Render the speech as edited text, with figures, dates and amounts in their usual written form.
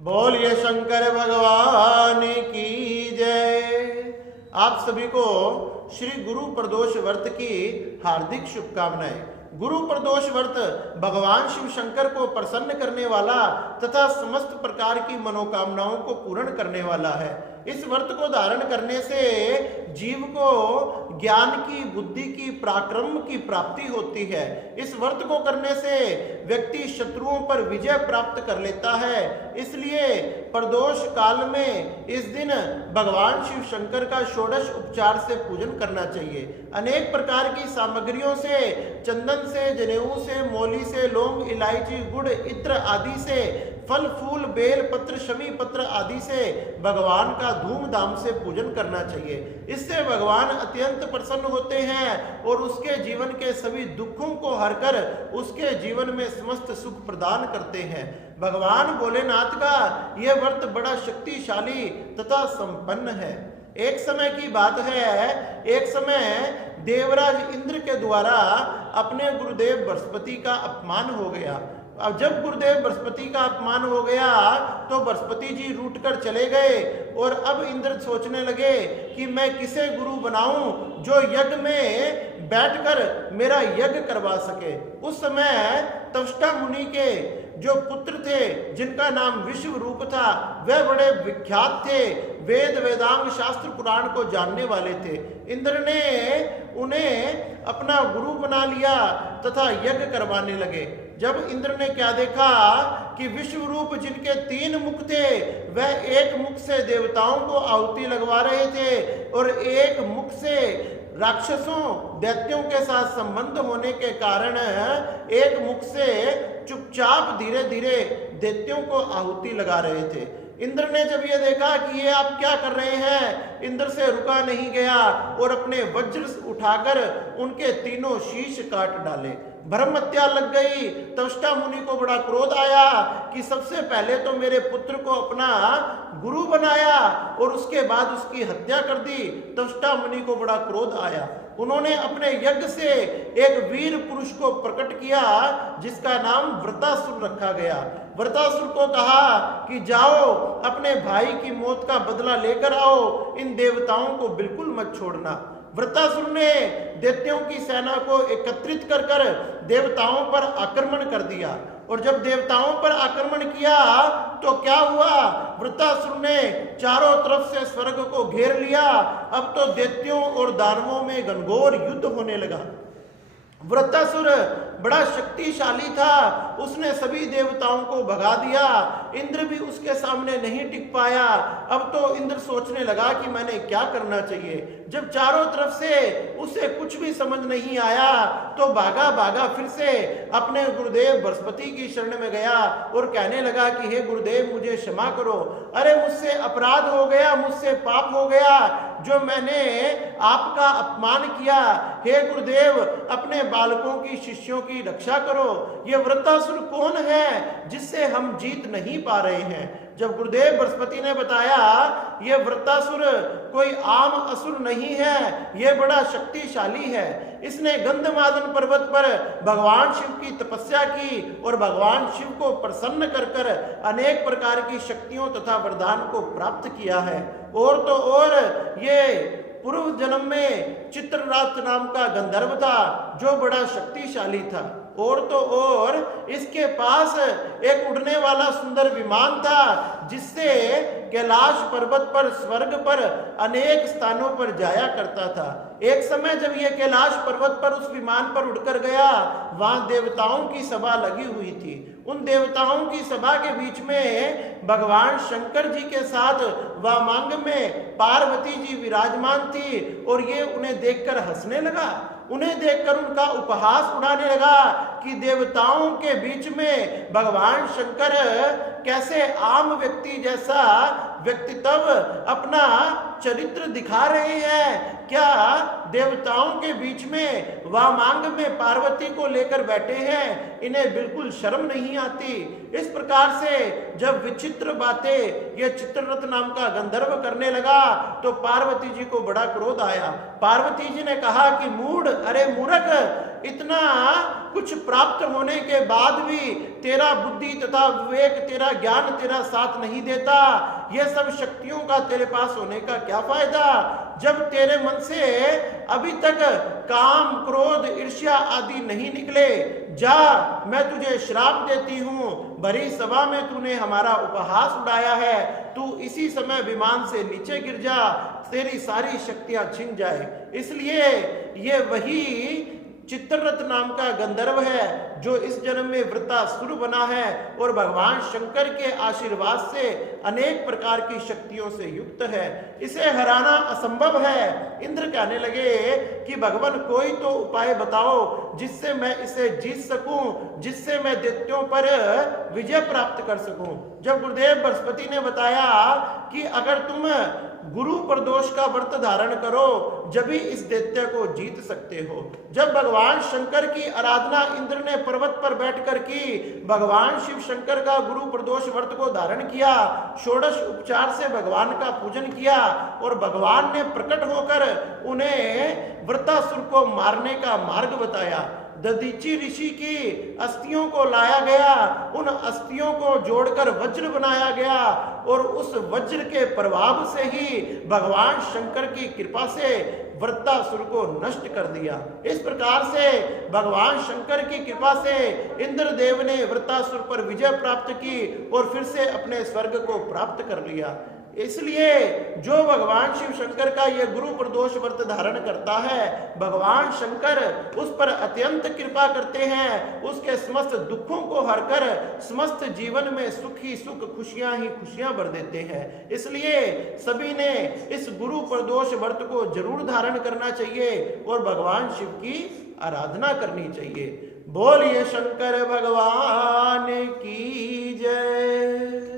बोलिए शंकर भगवान की जय। आप सभी को श्री गुरु प्रदोष व्रत की हार्दिक शुभकामनाएं। गुरु प्रदोष व्रत भगवान शिव शंकर को प्रसन्न करने वाला तथा समस्त प्रकार की मनोकामनाओं को पूर्ण करने वाला है। इस व्रत को धारण करने से जीव को ज्ञान की, बुद्धि की, पराक्रम की प्राप्ति होती है। इस व्रत को करने से व्यक्ति शत्रुओं पर विजय प्राप्त कर लेता है। इसलिए प्रदोष काल में इस दिन भगवान शिव शंकर का षोडश उपचार से पूजन करना चाहिए। अनेक प्रकार की सामग्रियों से, चंदन से, जनेऊ से, मौली से, लौंग, इलायची, गुड़, इत्र आदि से, फल फूल, बेल पत्र, शमी पत्र आदि से भगवान का धूमधाम से पूजन करना चाहिए। इससे भगवान अत्यंत प्रसन्न होते हैं और उसके जीवन के सभी दुखों को हरकर उसके जीवन में समस्त सुख प्रदान करते हैं। भगवान भोलेनाथ का यह व्रत बड़ा शक्तिशाली तथा संपन्न है। एक समय की बात है, एक समय देवराज इंद्र के द्वारा अपने गुरुदेव बृहस्पति का अपमान हो गया। अब जब गुरुदेव बृहस्पति का अपमान हो गया तो बृहस्पति जी रूठ कर चले गए और अब इंद्र सोचने लगे कि मैं किसे गुरु बनाऊं जो यज्ञ में बैठकर मेरा यज्ञ करवा सके। उस समय त्वष्टा मुनि के जो पुत्र थे, जिनका नाम विश्व रूप था, वह बड़े विख्यात थे, वेद वेदांग शास्त्र पुराण को जानने वाले थे। इंद्र ने उन्हें अपना गुरु बना लिया तथा यज्ञ करवाने लगे। जब इंद्र ने क्या देखा कि विश्व रूप जिनके 3 मुख थे, वह एक मुख से देवताओं को आहुति लगवा रहे थे और एक मुख से राक्षसों, दैत्यों के साथ संबंध होने के कारण एक मुख से चुपचाप धीरे धीरे दैत्यों को आहुति लगा रहे थे। इंद्र ने जब ये देखा कि ये आप क्या कर रहे हैं, इंद्र से रुका नहीं गया और अपने वज्र उठाकर उनके तीनों शीश काट डाले। भ्रम हत्या लग गई। त्वष्टा मुनि को बड़ा क्रोध आया कि सबसे पहले तो मेरे पुत्र को अपना गुरु बनाया और उसके बाद उसकी हत्या कर दी। त्वष्टा मुनि को बड़ा क्रोध आया। उन्होंने अपने यज्ञ से एक वीर पुरुष को प्रकट किया जिसका नाम वृतासुर रखा गया। वृतासुर को कहा कि जाओ अपने भाई की मौत का बदला लेकर आओ, इन देवताओं को बिल्कुल मत छोड़ना। वृतासुर ने दैत्यों की सेना को एकत्रित कर कर देवताओं पर आक्रमण कर दिया और जब देवताओं पर आक्रमण किया तो क्या हुआ, वृतासुर ने चारों तरफ से स्वर्ग को घेर लिया। अब तो दैत्यों और दानवों में घनघोर युद्ध होने लगा। वृतासुर बड़ा शक्तिशाली था, उसने सभी देवताओं को भगा दिया। इंद्र भी उसके सामने नहीं टिक पाया। अब तो इंद्र सोचने लगा कि मैंने क्या करना चाहिए। जब चारों तरफ से उसे कुछ भी समझ नहीं आया तो भागा भागा फिर से अपने गुरुदेव बृहस्पति की शरण में गया और कहने लगा कि हे गुरुदेव, मुझे क्षमा करो। अरे मुझसे अपराध हो गया, मुझसे पाप हो गया जो मैंने आपका अपमान किया। हे गुरुदेव, अपने बालकों की, शिष्यों की रक्षा करो। ये वृतासुर कौन है जिससे हम जीत नहीं पा रहे हैं। जब गुरुदेव बृहस्पति ने बताया ये वृतासुर कोई आम असुर नहीं है, ये बड़ा शक्तिशाली है। इसने गंधमादन पर्वत पर भगवान शिव की तपस्या की और भगवान शिव को प्रसन्न कर कर अनेक प्रकार की शक्तियों तथा वरदान को प्राप्त किया है। और तो और ये पूर्व जन्म में चित्ररात नाम का गंधर्व था जो बड़ा शक्तिशाली था। और तो और इसके पास एक उड़ने वाला सुंदर विमान था जिससे कैलाश पर्वत पर, स्वर्ग पर, अनेक स्थानों पर जाया करता था। एक समय जब यह कैलाश पर्वत पर उस विमान पर उड़कर गया, वहां देवताओं की सभा लगी हुई थी। उन देवताओं की सभा के बीच में भगवान शंकर जी के साथ वामांग में पार्वती जी विराजमान थी और ये उन्हें देखकर हंसने लगा। उन्हें देखकर उनका उपहास उड़ाने लगा कि देवताओं के बीच में भगवान शंकर कैसे आम व्यक्ति जैसा व्यक्तित्व अपना चरित्र दिखा रहे हैं। क्या देवताओं के बीच में वामांग में पार्वती को लेकर बैठे हैं, इन्हें बिल्कुल शर्म नहीं आती। इस प्रकार से जब विचित्र बातें ये चित्ररथ नाम का गंधर्व करने लगा तो पार्वती जी को बड़ा क्रोध आया। पार्वती जी ने कहा कि मूढ़, अरे मूर्ख, इतना कुछ प्राप्त होने के बाद भी तेरा बुद्धि तथा विवेक, तेरा ज्ञान तेरा साथ नहीं देता, ये सब शक्तियों का तेरे पास होने का क्या फायदा, जब तेरे मन से अभी तक काम, क्रोध, ईर्ष्या आदि नहीं निकले। जा, मैं तुझे श्राप देती हूं, भरी सभा में तूने हमारा उपहास उड़ाया है, तू इसी समय विमान से नीचे गिर जा, तेरी सारी शक्तियां छिन जाए। इसलिए ये वही चित्ररथ नाम का गंधर्व है जो इस जन्म में वृत्तासुर बना है और भगवान शंकर के आशीर्वाद से अनेक प्रकार की शक्तियों से युक्त है। इसे हराना असंभव है। इंद्र कहने लगे कि भगवान कोई तो उपाय बताओ जिससे मैं इसे जीत सकूं, जिससे मैं दैत्यों पर विजय प्राप्त कर सकूं। जब गुरुदेव बृहस्पति ने बताया कि अगर तुम गुरु प्रदोष का व्रत धारण करो जब भी इस दैत्य को जीत सकते हो। जब भगवान शंकर की आराधना इंद्र ने पर्वत पर बैठकर की, भगवान शिव शंकर का गुरु प्रदोष व्रत को धारण किया, षोडश उपचार से भगवान का पूजन किया और भगवान ने प्रकट होकर उन्हें वृत्तासुर को मारने का मार्ग बताया। दधीचि ऋषि की अस्थियों को लाया गया, उन अस्थियों को जोड़कर वज्र बनाया गया और उस वज्र के प्रभाव से ही भगवान शंकर की कृपा से वृत्तासुर को नष्ट कर दिया। इस प्रकार से भगवान शंकर की कृपा से इंद्रदेव ने वृत्तासुर पर विजय प्राप्त की और फिर से अपने स्वर्ग को प्राप्त कर लिया। इसलिए जो भगवान शिव शंकर का यह गुरु प्रदोष व्रत धारण करता है, भगवान शंकर उस पर अत्यंत कृपा करते हैं, उसके समस्त दुखों को हरकर समस्त जीवन में सुख ही सुख, खुशियां ही खुशियां भर देते हैं। इसलिए सभी ने इस गुरु प्रदोष व्रत को जरूर धारण करना चाहिए और भगवान शिव की आराधना करनी चाहिए। बोलिए शंकर भगवान की जय।